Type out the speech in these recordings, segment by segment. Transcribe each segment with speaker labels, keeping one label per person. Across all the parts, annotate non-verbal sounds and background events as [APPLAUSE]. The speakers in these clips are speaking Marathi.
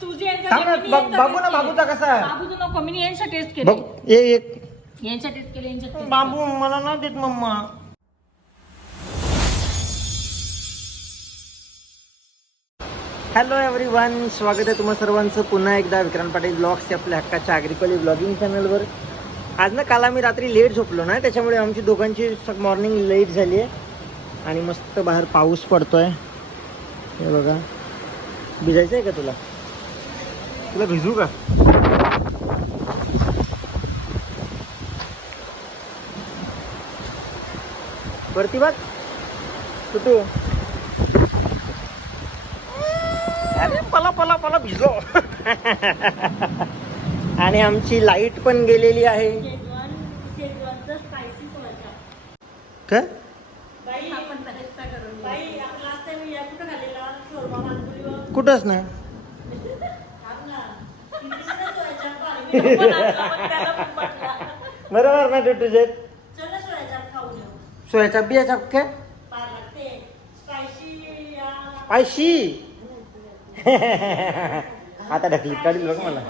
Speaker 1: तुझी यांच्या
Speaker 2: थांब ना,
Speaker 1: मी
Speaker 2: बा-
Speaker 1: यांचा
Speaker 2: बाबू
Speaker 1: टेस्ट
Speaker 2: ना. बाबूचा कसा आहे?
Speaker 1: बाबूचं नको मी टेस्ट
Speaker 2: बघ एक
Speaker 1: टेस्ट केले यांच्या taste
Speaker 2: बाबू मला ना देत मम्मा. हॅलो एव्हरी वन स्वागत आहे तुम्हा सर्वांचं. पुन्हा एकदा विक्रांत पाटील ब्लॉग्स आपल्या हक्काच्या अग्रिकली ब्लॉगिंग चॅनलवर. आज ना काल आम्ही रात्री लेट झोपलो ना त्याच्यामुळे आमची दोघांची मॉर्निंग लेट झाली आहे. आणि मस्त बाहेर पाऊस पडतोय. हे बघा. भिजायचं आहे का तुला? तुला भिजू का? वरती बघ. तू अरे पला पला पला भिजलो [LAUGHS] आणि आमची लाइट पण गेलेली आहे.
Speaker 1: शेजवान शेजवानचं spicy [LAUGHS]
Speaker 2: बरोबर ना
Speaker 1: चल ना सोयाचा
Speaker 2: बियाचा काय?
Speaker 1: पार लागते. Spicy, या-
Speaker 2: पायशी [LAUGHS] आता ढकली काढील बघ मला.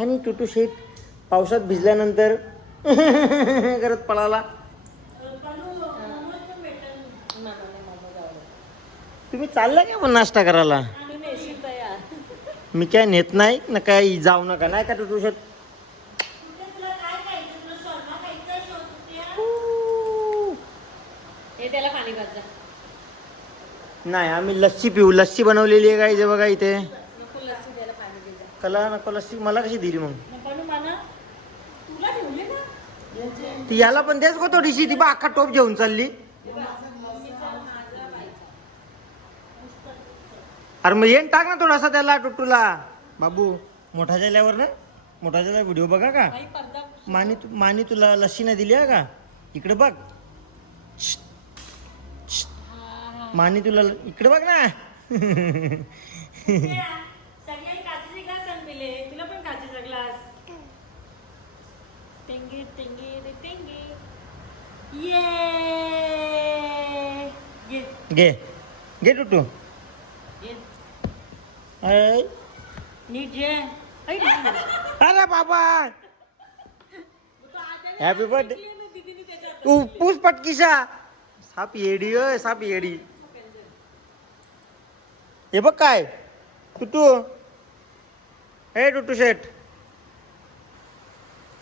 Speaker 2: आणि टुटू शेट पावसात भिजल्यानंतर [LAUGHS] करत पळाला. तुम्ही चालला का मग नाश्ता करायला. मी काय नेत नाही ना काय जाऊ नका नाही का?
Speaker 1: हे त्याला पाणी घाल जा.
Speaker 2: नाही आम्ही लस्सी पिऊ लस्सी बनवलेली आहे काय बघा इथे
Speaker 1: नको लस्सी द्यायला पाणी दे जा.
Speaker 2: कला नको लस्सी मला कशी दिली मग.
Speaker 1: तुला ठेवले ना
Speaker 2: ती याला पण द्याच गो थोडीशी ती बा अख्खा टोप घेऊन चालली अरे मग येण टाक ना थोडासा त्याला टुटूला. बाबू मोठा झाल्यावर ना? मोठा झाल्यावर व्हिडिओ बघा का? मानी तु- मानी तुला लस्सी नाही दिली आहे का? इकडे बघ. मानी तुला ल- इकडे बघ ना
Speaker 1: सगळे काचेचे ग्लास आण पिले तुला पण काचेचा ग्लास टेंगे टेंगे रे टेंगे ये ये
Speaker 2: घे घे टुटू
Speaker 1: ये नीट ऐ.
Speaker 2: अरे बाबा. Happy birthday. उपूस पटकीशा. साप येडी अय साप येडी. हे बघ काय. टुटू. हे टुटू शेट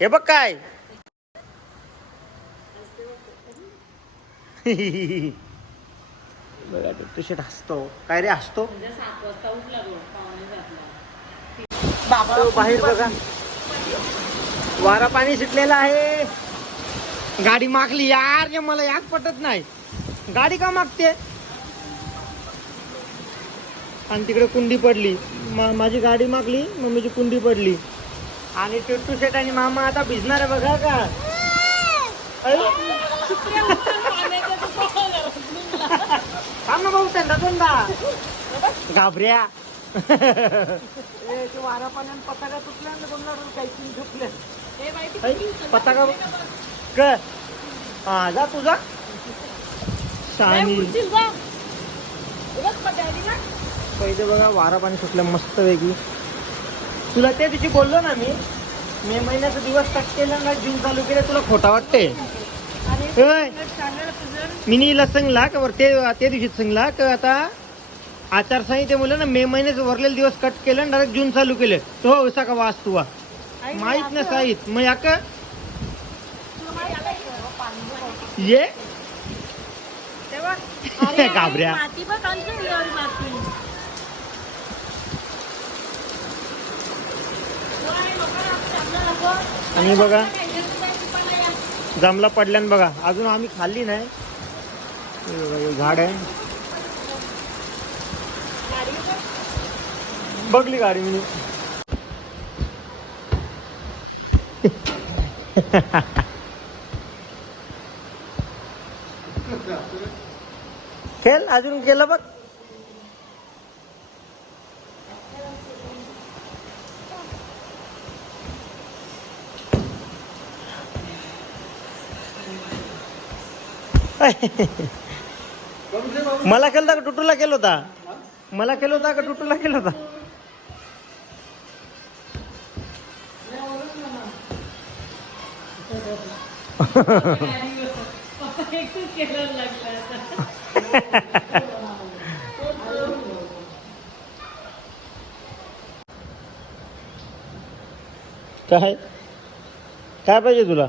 Speaker 2: हे बघ काय. [LAUGHS] बघा शेट हसतो. काय रे हसतो?
Speaker 1: म्हणजे
Speaker 2: बाहेर बघा. वारा पाणी सुटलेलं आहे. गाडी मागली यार हे मला याच पटत नाही. गाडी का मागते? आणि तिकडे कुंडी पडली. मा- माझी गाडी मागली मम्मीची कुंडी पडली. आणि टुट्टू शेट आणि मामा आता भिजणार आहे बघा का? [LAUGHS] त्यांना दोनदा घाबऱ्या. ए, ते वारा पाण्यात पताका तुटल्या ना दोन लाडू काही तीन ऐ, पताका क. हा जा तुझा शानी. पहिले बघा वारा पाणी सुटलं मस्त वेगळी. तुला त्या दिवशी बोललो ना मी मे महिन्याचा दिवस कट केला ना जून चालू केलं तुला खोटा वाटते होय.
Speaker 1: चांगलं तुझं
Speaker 2: मी हिला सांगला का बरं ते त्या दिवशी सांगला का आता आचारसंहितेमुळे ना मे महिन्याचं वरलेले दिवस कट केलं आणि डायरेक्ट जून चालू केलं तो हो असा का वास तुवा माहीत ना साहित मग याक ये [LAUGHS] घाबऱ्या.
Speaker 1: ना, चांगलं नको.
Speaker 2: आणि बघा.
Speaker 1: काय
Speaker 2: जमला पडल्यान बघा. अजून आम्ही खाल्ली नाही. झाड आहे. बघली गाडी मी. [LAUGHS] खेळ अजून केलं बघ. [LAUGHS] मला केलं का टुटूला केलं होता? मला केलं होता का टुटूला केलं होता? [LAUGHS] काय? काय पाहिजे तुला?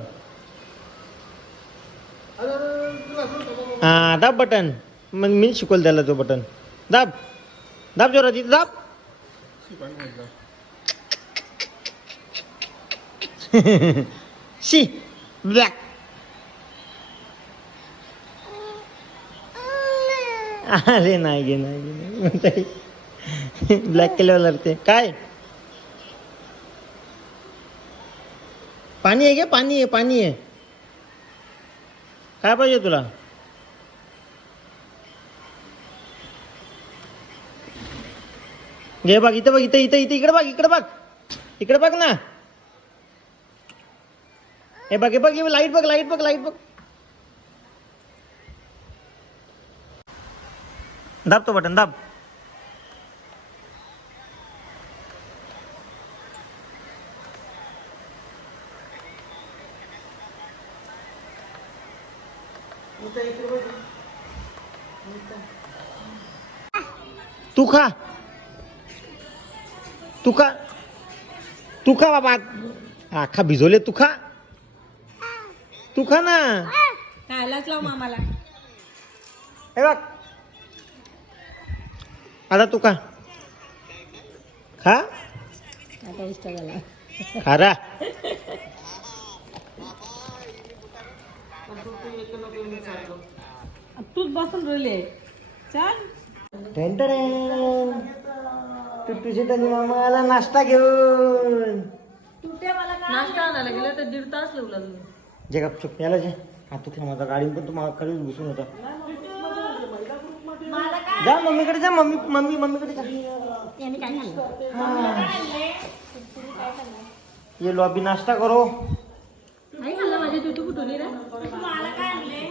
Speaker 2: हा दाब बटन. मग मी शिकवलं त्याला तो बटन. दाब. दाब जोरात इथं दाब. [LAUGHS] शी. ब्लॅक अरे नाही गे नाही गे नाही ब्लॅक [LAUGHS] केल्यावर ते काय? पाणी आहे का? पाणी आहे पाणी आहे. काय पाहिजे तुला? घे बघ इथं बघ इथं इथं इथं इकडे बघ इकडे बघ. इकडे बघ ना. हे बघ हे बघ लाइट बघ लाइट बघ लाइट बघ. दाब तो बटन दाब. तू खा. तू खा तू खा बाबा आखा भिजवले तू खा तू खा ना?
Speaker 1: खायलाच लाव मामाला.
Speaker 2: हे बघ. आता तू खा.
Speaker 1: आता इष्ट झाला
Speaker 2: खा रा.
Speaker 1: तूच बसून राहिले. चल.
Speaker 2: टुट्टू शेटानी मामा आला नाश्ता घेऊन.
Speaker 1: नाश्ता आणायला गेलं तर दीड तास लावला तुम्ही
Speaker 2: जे गपचूप याला जे. हा तू खा माझा गाडी पण तू माझ्या खाली घुसून होता. जा मम्मीकडे जा मम्मी मम्मी मम्मीकडे जा.
Speaker 1: यांनी काय खाल्लं?
Speaker 2: हाँ। ये लो अभी नाश्ता करो
Speaker 1: नाही खाल्लं माझी तुटू फुटवली रे मला काय आणले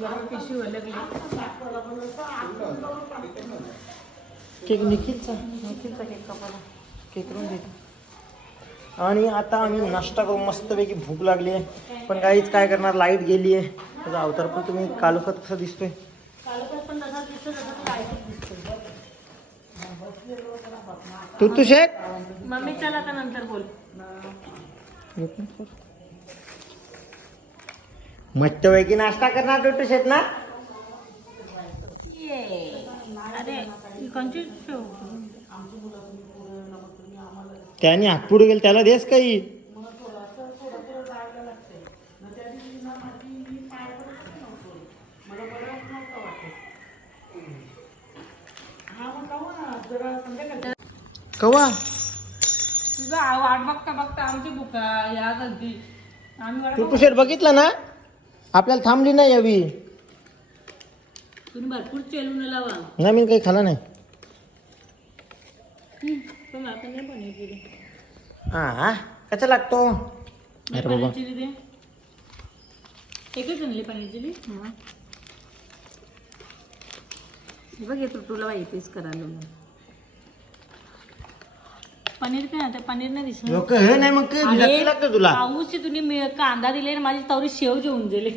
Speaker 1: पिशवी ओळखली
Speaker 2: केक निखिलचा. निखिलचा केक कापाला केक करून देतो. आणि आता आम्ही नाश्ता करू मस्तपैकी भूक लागली आहे. पण काहीच काय करणार? लाइट गेली आहे. त्याचा अवतार पण तुम्ही कालोखात कसा दिसतोय? तू तू शेक?
Speaker 1: मम्मी चला आता नंतर बोल.
Speaker 2: मस्तपैकी नाश्ता करणार टुट्टू शेट ना
Speaker 1: अरे कंची ठेव
Speaker 2: त्याने हात पुढे गेले त्याला देस काही. कवा?
Speaker 1: तुझा आ- वाट बघता बघता आमची बुका या गलती आम्ही
Speaker 2: टुट्टू शेट बघितलं ना? आपल्याला थांबली नाही यावी
Speaker 1: तुम्ही भरपूर चेलून लावा.
Speaker 2: नाही मी काही खाला नाही.
Speaker 1: पण आता नाही बनवली
Speaker 2: हा कसा लागतो? अरे बाबा.
Speaker 1: दे. एकच आणली हे. बघ येतो तुला पीस करायला पनीर काय आता पनीर नाही दिसत
Speaker 2: लोक हे नाही मग काय विलायला लागतं तुला.
Speaker 1: पाऊसची तुम्ही मे- कांदा दिले आणि माझी तवरी शेव जेवून गेले.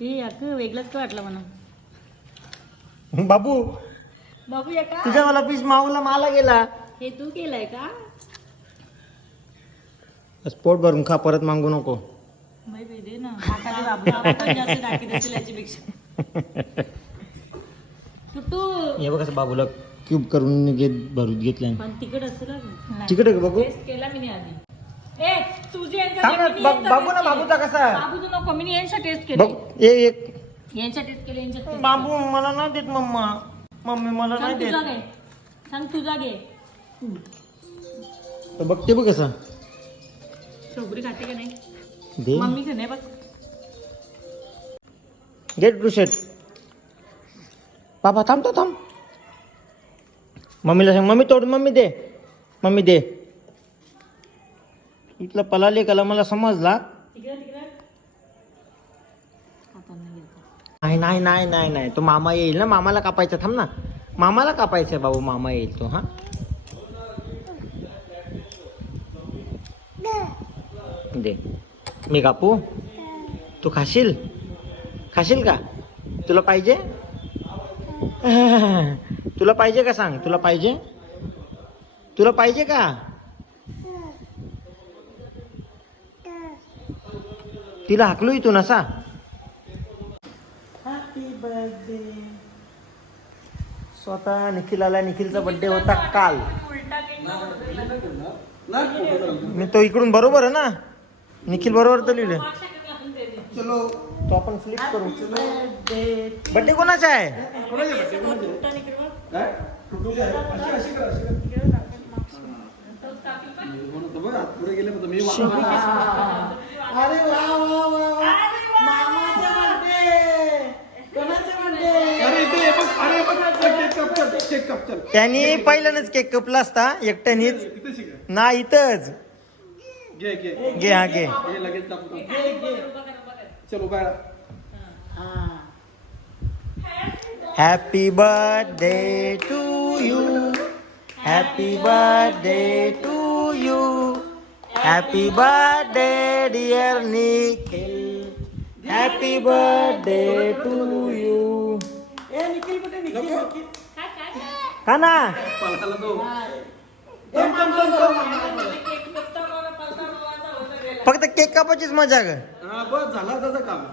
Speaker 1: हे याक वेगळंच काय वाटलं म्हणा
Speaker 2: बाबू
Speaker 1: बाबू या का?
Speaker 2: तुझ्या मला पीस माऊला मला गेला.
Speaker 1: हे तू केलंय का?
Speaker 2: स्पोर्ट भरून खा परत मागू नको.
Speaker 1: बाई बाई दे ना. आता ते बाबू जास्त याच्यापेक्षा. [LAUGHS] तुटू.
Speaker 2: हे बघ कसं बाबूला क्यूब करून घेत भरून घेतलं
Speaker 1: पण तिकट असेल ना
Speaker 2: तिकडे बघू
Speaker 1: टेस्ट केला मी नाही आधी. ए तुझे यांचा
Speaker 2: थांब ना,
Speaker 1: मी
Speaker 2: बा-
Speaker 1: यांचा
Speaker 2: बाबू ना
Speaker 1: taste
Speaker 2: बाबूचा
Speaker 1: केले.
Speaker 2: कसा?
Speaker 1: बाबूचं नको मी यांचा टेस्ट
Speaker 2: बघ
Speaker 1: केले.
Speaker 2: ए एक
Speaker 1: यांचा टेस्ट केले यांच्या taste
Speaker 2: बाबू मला नाही देत मम्मा. मम्मी मला
Speaker 1: केले.
Speaker 2: नाही
Speaker 1: सांग
Speaker 2: देत.
Speaker 1: तुझा घे सांग तुझा घे
Speaker 2: तर बघ ते बघ कसं.
Speaker 1: खाते का नाही?
Speaker 2: दे.
Speaker 1: मम्मी खाणे बघ.
Speaker 2: गेट टू शेट बाबा थांब तो थांब. मम्मीला सांग मम्मी तोड मम्मी दे मम्मी दे. इथलं पलाले कला मला समजला.
Speaker 1: नाही
Speaker 2: नाही नाही नाही नाही. तो मामा येईल ना मामाला कापायचा थांब ना. मामाला कापायचा बाबू मामा येईल तो हा. दे. मी कापू? तू खाशील? खाशील का? तुला पाहिजे? [LAUGHS] तुला पाहिजे का सांग तुला पाहिजे तुला पाहिजे का तिला हाकलू इथून असा हॅपी बर्थडे स्वतः निखिलाला निखिलचा बर्थडे होता काल मी तो इकडून बरोबर आहे ना निखिल बरोबर तर लिहिलं चलो तो अपन फ्लिप करू. बड्डे कोणाचा आहे? काय? टुटूचे अशी- अशी कर, अशी अरे त्यांनी पहिल्यांदाच केक कपला असता एकट्यानीच. इथे ना
Speaker 3: घे घे.
Speaker 2: घे हा घे.
Speaker 3: लगेच घे. चलो बाळा
Speaker 2: happy birthday to you happy birthday to you happy birthday dear Nikhil happy birthday to you का ना? फक्त केक कापायचीच मजा ग.
Speaker 3: हा बस झाला त्याचं काम.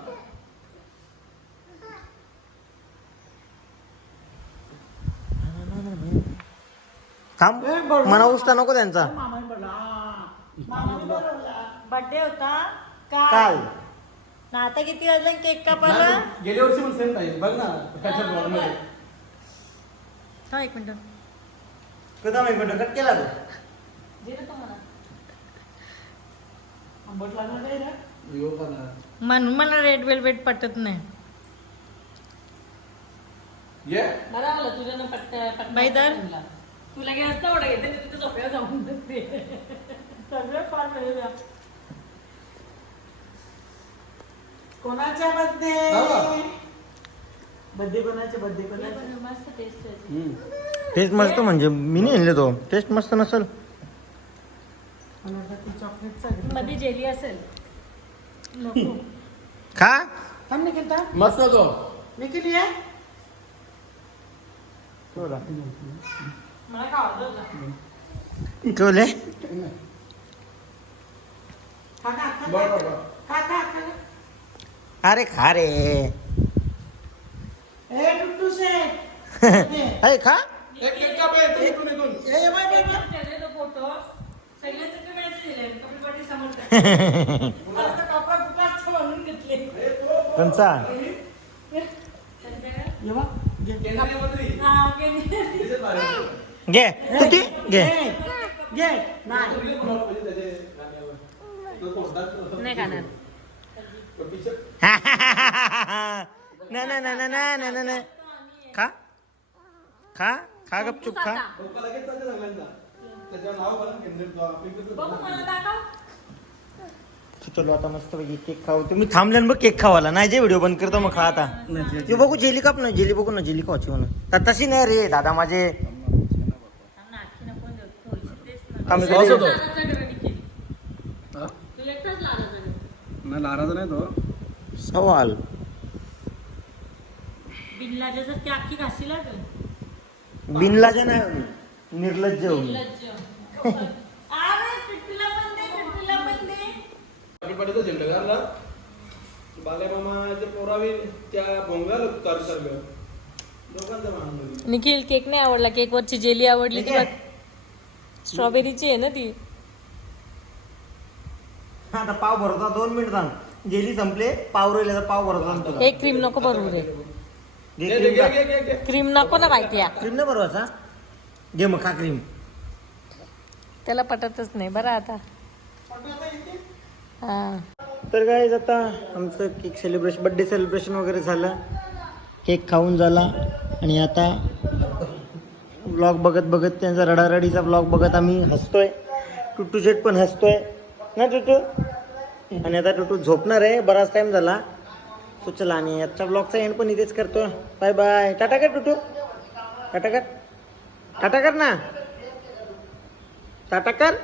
Speaker 2: थांब मना उष्टा नको त्यांचा.
Speaker 1: बर्थडे होता
Speaker 2: काल
Speaker 1: ना आता किती वाजले केक कापायला?
Speaker 3: गेल्या वर्षी पण सेम टाईम बघ ना फॅशन ब्लॉगमध्ये.
Speaker 1: हा एक मिनिट.
Speaker 2: कदा मी म्हणतो कट केला तू.
Speaker 1: दे ना तुम्हाला.
Speaker 3: का
Speaker 1: म्हणून मला रेड वेलवेट पटत नाही.
Speaker 3: ये.
Speaker 1: बरं आलं तुझ्या ना पट्ट बाई तर? तुला घेते जाऊन सगळं फार
Speaker 4: कोणाच्या बर्थडे
Speaker 3: बाबा.
Speaker 4: बर्थडे कोणाचे बर्थडे कोणाचे
Speaker 1: मस्त टेस्ट.
Speaker 2: टेस्ट मस्त म्हणजे मी नाही तो. टेस्ट मस्त नसेल.
Speaker 1: चॉकलेटमध्ये जेली असेल. नको.
Speaker 2: खा.
Speaker 4: थांब निखिल था
Speaker 3: मस्त तो
Speaker 4: निखिल ये
Speaker 1: मला काय
Speaker 2: अरे खा रे.
Speaker 4: का [LAUGHS]
Speaker 2: त्यांचा
Speaker 4: घे.
Speaker 3: किती
Speaker 2: घे. घे
Speaker 4: नाही
Speaker 1: खाणार.
Speaker 2: ना ना ना ना ना ना खा. खा. खा गपचूप खा. चलो आता मस्त केक खाऊ. तुम्ही थांबले ना बघ केक खावाला नाही जे व्हिडिओ बंद करतो मग खा आता. ते बघू जेली काप ना जेली बघू ना जेली खावायची म्हणून. तर तशी नाही रे दादा माझे.
Speaker 1: नाकी नको देऊ, थोडीशी तेच ना.
Speaker 3: पाठीपाठीचा झेंडा गारला बाले मामाच्या पोरावी त्या दोघांचा मान
Speaker 1: निखिल केक नाही आवडला. केक वरची जेली आवडली
Speaker 2: आहे.
Speaker 1: स्ट्रॉबेरीची आहे ना ती?
Speaker 2: आता पाव भरता. दोन मिनिट थांब. जेली संपले. पाव राहिले तर पाव भरता तुला.
Speaker 1: एक क्रीम नको भरू रे.
Speaker 2: घे क्रीम
Speaker 3: घे,
Speaker 2: टाक.
Speaker 3: घे, घे, घे.
Speaker 1: क्रीम नको ना माहिती आहे.
Speaker 2: क्रीम नाही भरवायचा घे मग खा क्रीम
Speaker 1: त्याला पटतच नाही. बरं आता.
Speaker 2: तर काय आता आमचं केक सेलिब्रेशन बर्थडे सेलिब्रेशन वगैरे झालं. केक खाऊन झाला. आणि आता ब्लॉग बघत बघत त्यांचा रडारडीचा ब्लॉग बघत आम्ही हसतोय. टुटू शेट पण हसतोय. ना टुटू? आणि आता टुटू झोपणार आहे. बराच टाईम झाला. सो चला आणि आजच्या ब्लॉगचा एंड पण इथेच करतो. बाय बाय टाटा कर टुटू. टाटा कर. टाटा कर ना. टाटा कर.